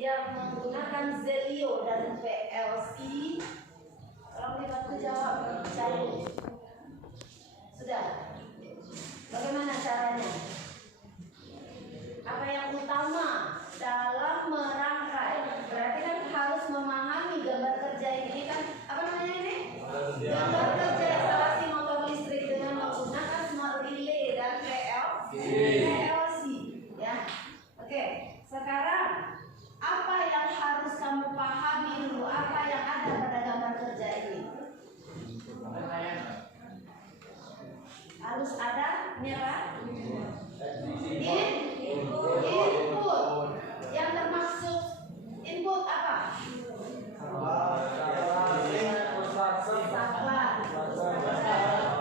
yang menggunakan Zelio dan PLC, tolong dibantu jawab. Sudah? Bagaimana caranya? Apa yang utama dalam merangkai? Berarti kan harus memahami gambar kerja ini kan, apa namanya ini? Gambar kerja instalasi motor listrik dengan menggunakan smart relay dan PLC, ya. Oke, sekarang apa yang harus kamu pahami dulu? Apa yang ada pada gambar kerja ini? Harus ada merah. Input. Yang termasuk input apa?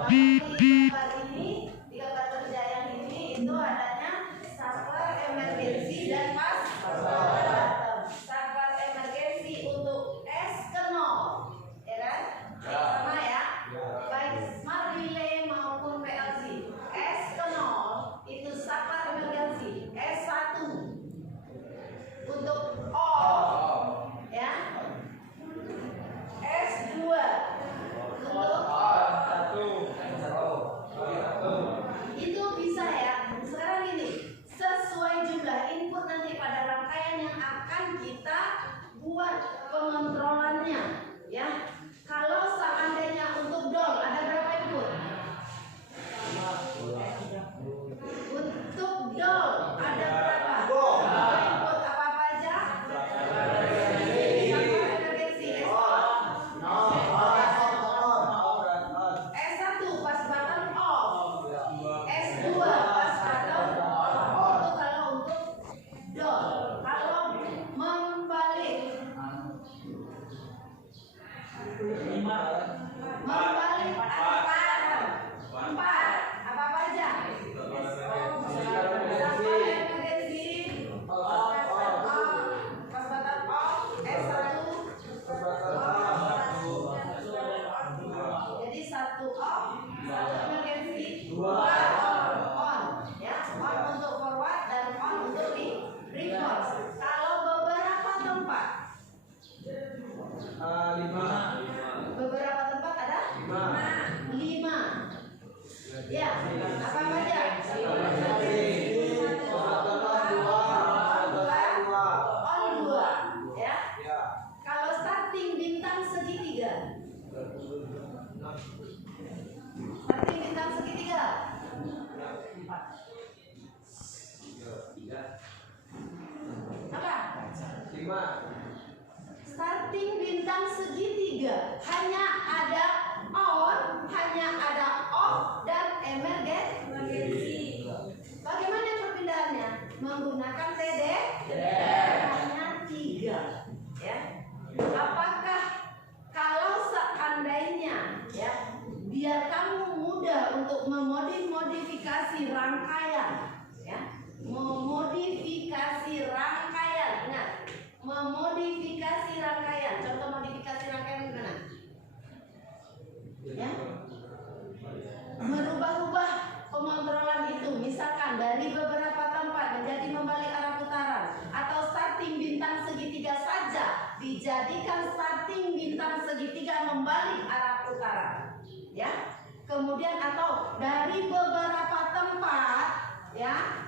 Di gambar kerja yang ini itu adanya saklar emergensi dan pas saklar emergensi untuk S0, ya kan? Sama ya, baik smart relay maupun PLC. S0 itu saklar emergensi, S1 untuk off, ya. S2 untuk itu bisa ya. Sekarang ini sesuai jumlah input nanti pada rangkaian yang akan kita buat pengontrolannya, ya. Kalau seandainya untuk dol ada berapa input? Untuk dol ada berapa? Input apa aja? S1 pas button off, S2 pas button on. Itu kalau untuk dol. Kalau membalik empat apa aja? Pas button off, S1 jadi satu off, satu emergency, dua on, ya. On untuk forward dan on untuk reverse. Kalau beberapa tempat, beberapa tempat ada 5. Ya, apa aja? On 2, ya. Kalau starting bintang segitiga, apa? 5. Starting bintang segitiga hanya ada on, hanya ada off dan emergency. Bagaimana perpindahannya? Menggunakan TD hanya 3, ya. Apakah kalau seandainya, ya, biar kamu mudah untuk memodifikasi rangkaian, ya, memodifikasi rangkaian, ingat, memodifikasi rangkaian. Contoh modifikasi rangkaian gimana? Ya, merubah-ubah pengontrolan itu, misalkan dari beberapa tempat menjadi membalik arah putaran, atau starting bintang segitiga saja dijadikan starting bintang segitiga membalik arah putaran, ya. Kemudian atau dari beberapa tempat, ya,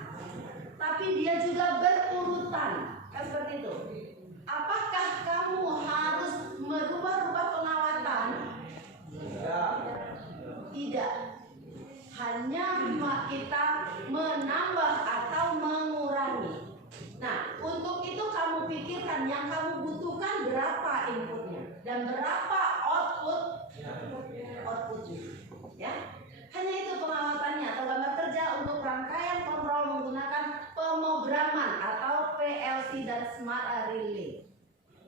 tapi dia juga berurutan, kan seperti itu. Apakah kamu harus merubah-rubah pengawatan? Tidak. Hanya kita menambah atau mengurangi. Nah, untuk itu kamu pikirkan yang kamu butuhkan berapa inputnya dan berapa outputnya, ya. Hanya itu pengawatannya atau gambar kerja untuk rangkaian kontrol menggunakan pemrograman atau PLC dan smart relay,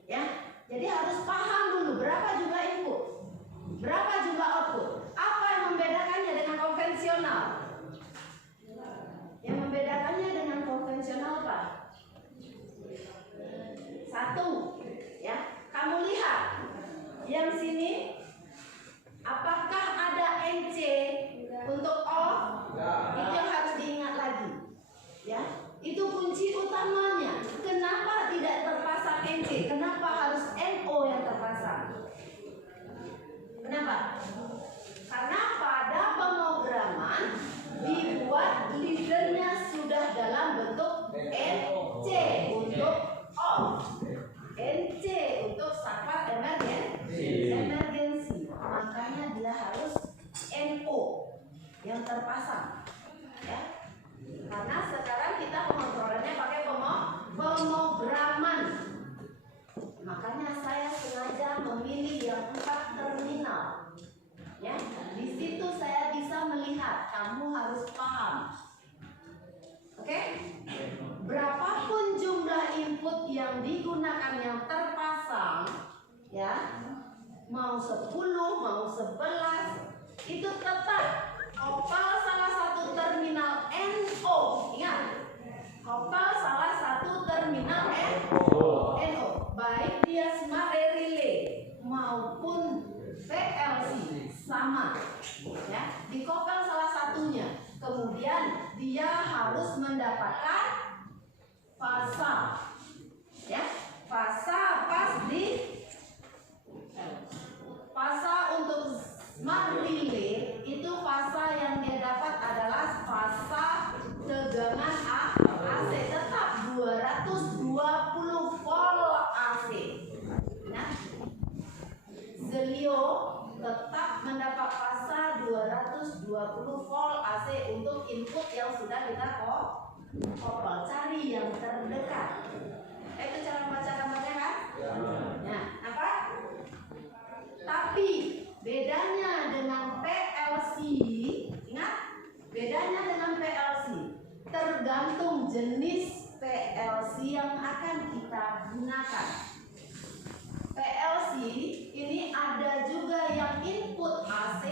ya. Jadi harus paham dulu berapa jumlah input, berapa jumlah output. Apa yang membedakannya dengan konvensional? Yang membedakannya dengan konvensional apa? Satu, ya. Kamu lihat yang sini, apakah ada NC untuk off? Itu yang harus diingat lagi, ya. Itu kunci utamanya. Kenapa tidak mau 10, mau 11, itu tetap opal salah satu terminal NO. Ingat, opal salah satu terminal NO, baik dia smart relay maupun PLC sama, ya, dikopel salah satunya. Kemudian dia harus mendapatkan fasa, ya, fasa pas di fasa untuk smart relay itu fasa yang dia dapat adalah fasa tegangan AC tetap 220 volt AC. Nah, Zelio tetap mendapat fasa 220 volt AC untuk input yang sudah kita kopel. Cari yang terdekat. Itu cara membaca gambarnya kan? Nah, apa? Tapi bedanya dengan PLC, ingat, bedanya dengan PLC tergantung jenis PLC yang akan kita gunakan. PLC ini ada juga yang input AC,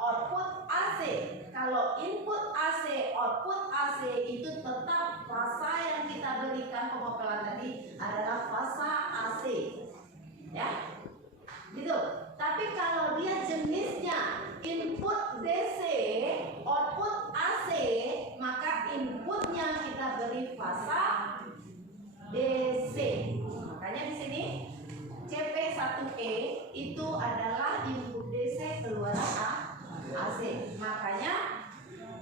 output AC. Kalau input AC, output AC itu tetap fasa yang kita berikan pemopelan tadi adalah fasa AC, ya, gitu. Tapi kalau dia jenisnya input DC, output AC, maka inputnya kita beri fasa DC. Makanya di sini CP1E itu adalah input DC keluaran AC. Makanya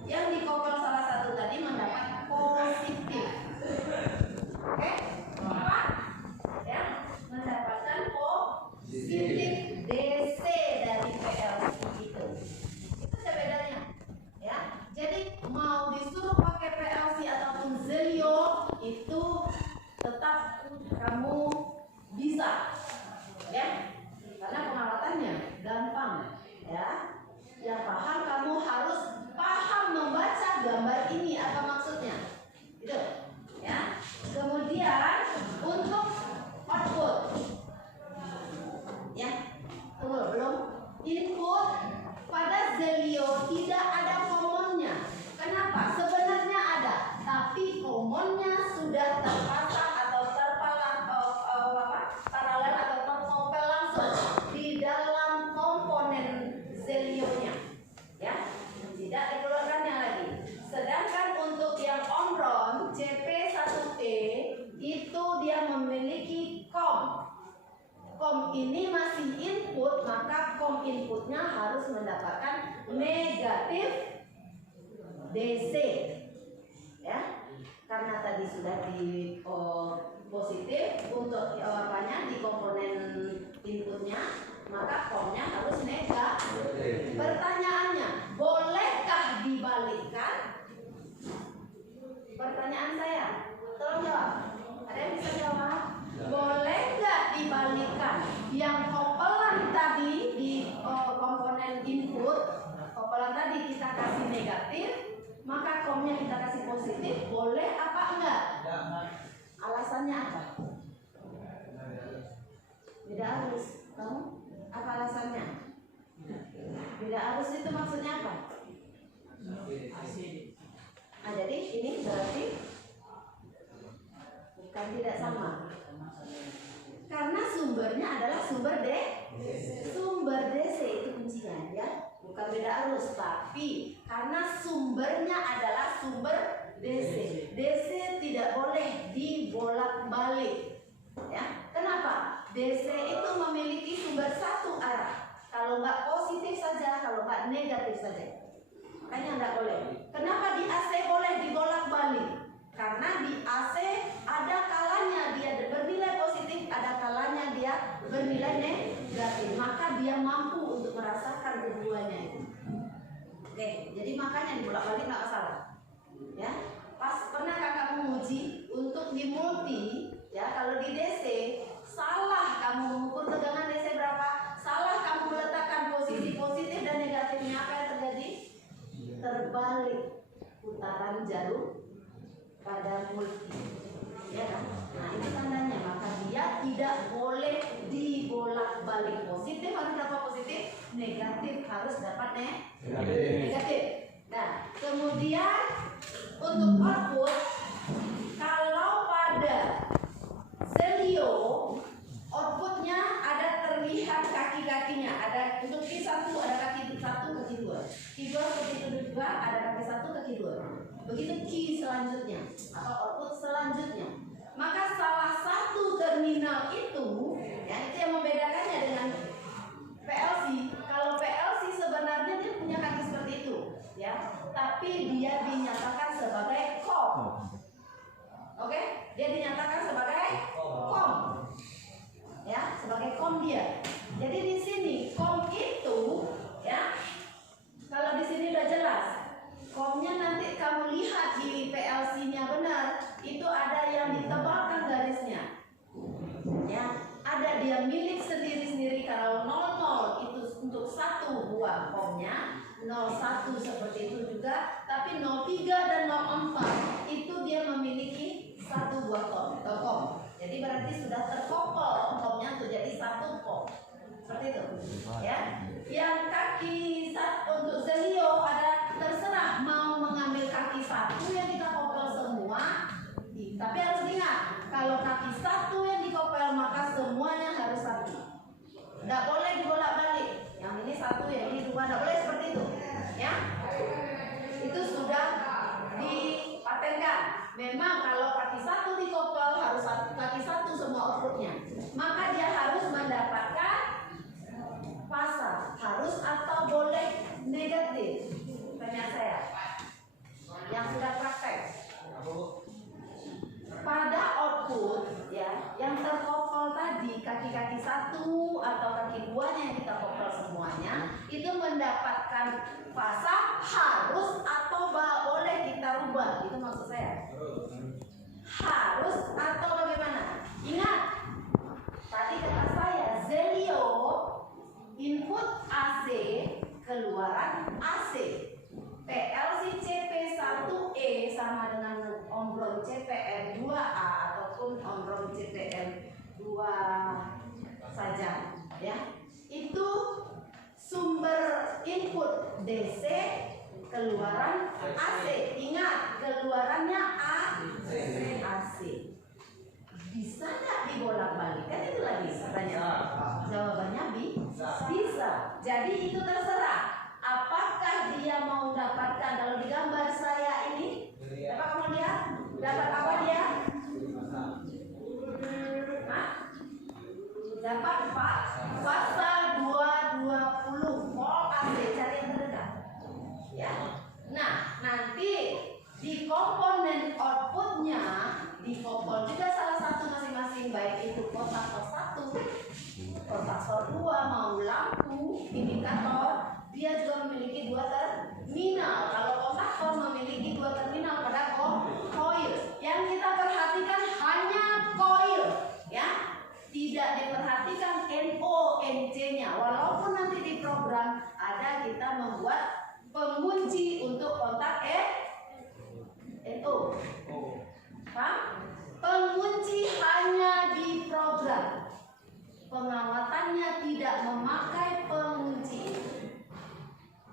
yang dikopel salah satu tadi mendapat positif. Oke? Apa? Ya, mendapatkan positif DC dari PLC itu. Itu saja bedanya. Ya. Jadi mau disuruh pakai PLC ataupun Zelio itu tetap kamu bisa. Ya. Karena pengalatannya gampang, ya. Yang paham kamu harus paham membaca gambar ini apa maksudnya. Gitu. Ya. Kemudian untuk output, ya, tunggu belum. Input pada Zelio tidak ada common-nya. Kenapa? Sebenarnya ada, tapi common-nya sudah terpasang atau paralel atau terkopel langsung di dalam komponen Zelio-nya, ya, tidak dikeluarkannya lagi. Sedangkan untuk yang Omron CP1T itu dia memiliki COM. COM ini masih input, maka COM inputnya harus mendapatkan negatif DC, ya, karena tadi sudah di positif untuk apanya di komponen inputnya, maka COM-nya harus negatif. Pertanyaannya, bolehkah dibalikkan? Pertanyaan saya, tolong jawab. Ada yang bisa jawab? Boleh nggak dibalikan yang kopelan tadi di komponen input, kopelan tadi kita kasih negatif, maka komnya kita kasih positif, boleh apa enggak? Alasannya apa? Beda arus. Kamu apa alasannya? Beda arus itu maksudnya apa? Nah, jadi ini berarti bukan tidak sama. Karena sumbernya adalah sumber DC itu kuncinya, ya, bukan beda arus, tapi karena sumbernya adalah sumber DC. DC tidak boleh dibolak-balik, ya. Kenapa? DC itu memiliki sumber satu arah. Kalau nggak positif saja, kalau nggak negatif saja. Makanya nggak boleh. Kenapa di AC boleh dibolak-balik? Karena di AC ada kalanya dia bernilai positif, ada kalanya dia bernilai negatif. Maka dia mampu untuk merasakan keduanya itu. Oke, jadi makanya dibolak-balik nggak masalah. Ya, pas pernahkah kamu menguji untuk di multi? Ya, kalau di DC salah kamu mengukur tegangan DC berapa? Salah kamu meletakkan posisi positif dan negatifnya, apa yang terjadi? Terbalik putaran jarum pada multi, ya kan? Nah, ini tandanya, maka dia dia tidak boleh dibolak-balik. Positif harus dapat positif, negatif harus dapat negatif. Nah, kemudian untuk output, kalau pada Zelio outputnya ada terlihat kaki-kakinya, ada untuk Q1 ada kaki 1, kaki 2, Q2 seperti itu juga ada kaki 1, kaki 2. Begitu Q selanjutnya atau output selanjutnya. Maka salah satu terminal itu, ya itu yang membedakannya dengan PLC. Kalau PLC sebenarnya dia punya kaki seperti itu, ya, tapi dia dinyatakan sebagai COM. Oke, dia dinyatakan sebagai COM, ya, sebagai COM dia. Jadi di sini COM itu, ya, kalau di sini udah jelas. COM-nya nanti kamu lihat di PLC-nya benar, itu ada yang ditebalkan garisnya. Ya, ada dia milik sendiri-sendiri. Kalau 00 itu untuk satu buah COM-nya, 01 seperti itu juga, tapi 03 dan 04 itu dia memiliki satu buah COM. Jadi berarti sudah terkoppel COM-nya untuk jadi satu COM. Seperti itu. Ya. Yang kaki untuk Zelio ada terserah mau mengambil kaki 1 yang kita koppel semua. Tapi harus ingat, kalau kaki 1 yang dikoppel maka semuanya harus 1. Tidak boleh dibolak-balik. Yang ini 1, yang ini 2, tidak boleh seperti itu. Ya, itu sudah dipatenkan. Memang kalau kaki 1 dikoppel harus kaki 1 semua outputnya. Maka dia harus mendapatkan fasa, harus atau boleh negatif. Tanya saya yang sudah praktek. Pada output, ya, yang terkoppel tadi kaki-kaki 1 atau kaki 2-nya yang kita koppel semuanya itu mendapatkan fasa harus atau boleh kita rubah. Itu maksud saya. Harus atau bagaimana? Ingat, tadi kata saya Zelio input AC, keluaran AC. PLC CP1E sama dengan omron CPM2A ataupun omron CPM2 saja, ya. Itu sumber input DC, keluaran AC. Ingat, keluarannya AC. Bisa nggak dibolak-balik? Kan itu lagi pertanyaan. Jawabannya bisa. Jadi itu terserah. Apakah dia mau dapatkan, kalau di gambar saya ini, dapat kamu lihat? Dapat apa dia? Dapat fasa 220 volt AC, cari yang terdekat. Ya. Nah, nanti di komponen outputnya dikoppel juga salah satu masing-masing, baik itu kontaktor 1, kontaktor 2, mau lampu, indikator. Dia juga memiliki 2 terminal. Kalau kontaktor memiliki 2 terminal pada coil. Yang kita perhatikan hanya coil, ya. Tidak diperhatikan NO, NC-nya. Walaupun nanti di program ada kita membuat pengunci untuk kontak NO. Paham? Pengunci hanya di program. Pengawatannya tidak memakai pengunci.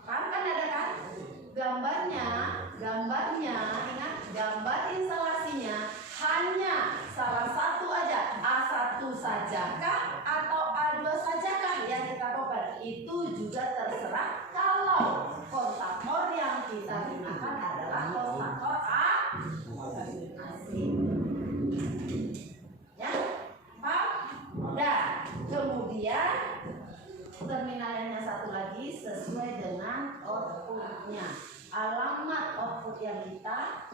Kan ada kan gambarnya, ingat gambar instalasinya hanya salah satu aja, A1 sajakah atau A2 sajakah yang kita koppel. Itu juga terserah kalau kontaktor yang kita gunakan adalah kontaktor AC. Ya, paham? Dan kemudian terminalnya satu lagi sesuai dengan outputnya. Alamat output yang kita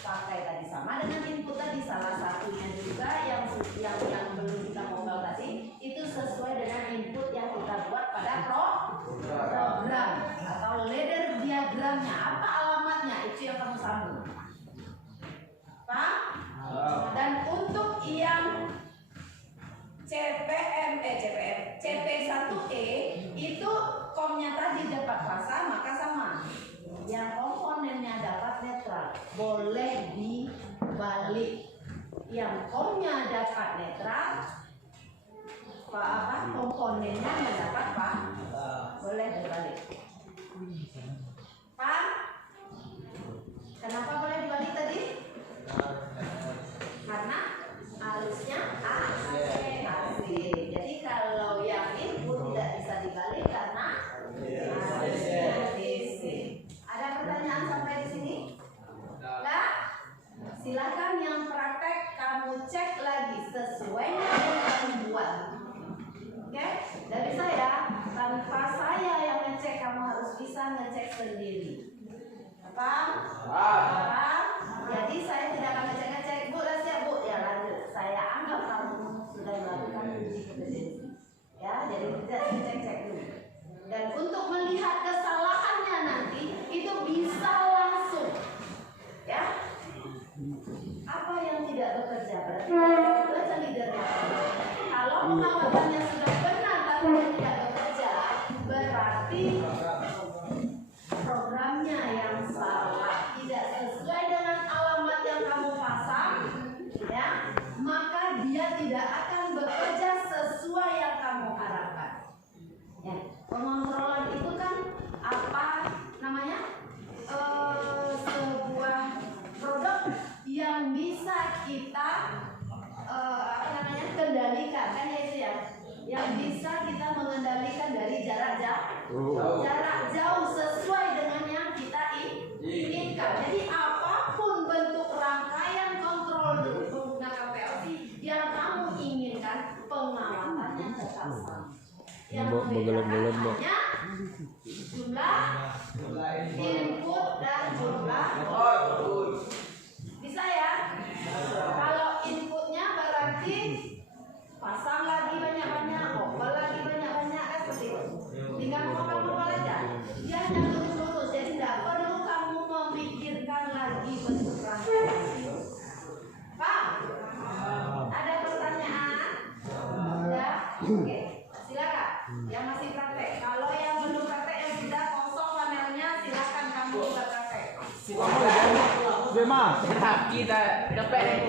pakai tadi sama dengan input tadi, salah satunya juga yang belum kita koppel tadi itu sesuai dengan input yang kita buat pada program atau ladder diagramnya. Apa alamatnya? Itu yang kamu sambung. Paham? Dan untuk yang CP1E itu komnya tadi dapat fasa, maka sama. Yang komponennya dapat netral, boleh dibalik. yang komnya dapat netral, komponennya mendapat Pak. Boleh dibalik. Pak, kenapa boleh dibalik tadi? Karena alusnya AC. Jadi kalau yang input tidak bisa dibalik karena alusnya DC. Ada pertanyaan sampai di sini? Enggak? Silakan yang praktek kamu cek lagi sesuai yang kamu buat. Oke? Dari saya, tanpa saya yang ngecek, kamu harus bisa ngecek sendiri. Paham? Paham? Jadi saya tidak akan ngecek-ngecek. Bu, udah siap Bu? Ya lanjut. Saya anggap kamu sudah melakukan uji kompetensi. Ya, jadi tidak dicek-cek dulu. Dan untuk melihat kesalahannya nanti, itu bisa langsung. Ya? Apa yang tidak bekerja? Berarti baca leadernya. Kalau pengawasannya sudah benar tapi tidak bekerja, berarti programnya yang salah, tidak sesuai dengan alamat yang kamu pasang, ya, maka dia tidak akan bekerja sesuai yang kamu harapkan. Ya, pengontrolan itu kan apa namanya? Sebuah produk yang bisa kita kendalikan, kan ya itu ya, yang bisa kita mengendalikan dari jarak jauh sesuai dengan yang kita inginkan. Jadi apapun bentuk rangkaian kontrol menggunakan PLC yang kamu inginkan, pengawasannya tetap sama. Yang membedakan hanya jumlah input dan jumlah output. Bisa ya? Kalau inputnya berarti pasang lagi banyak-banyak, open lagi banyak-banyak, kan seperti itu. Tinggal ngomong aja. Dia hanya lurus-lurus, jadi tidak perlu kamu memikirkan lagi bentuk rangkaian. Pak, ada pertanyaan? Ada? Oke, silakan. Yang masih praktek. Kalau yang belum praktek, yang sudah kosong panelnya, silakan kamu juga praktek. Bema, kita dapat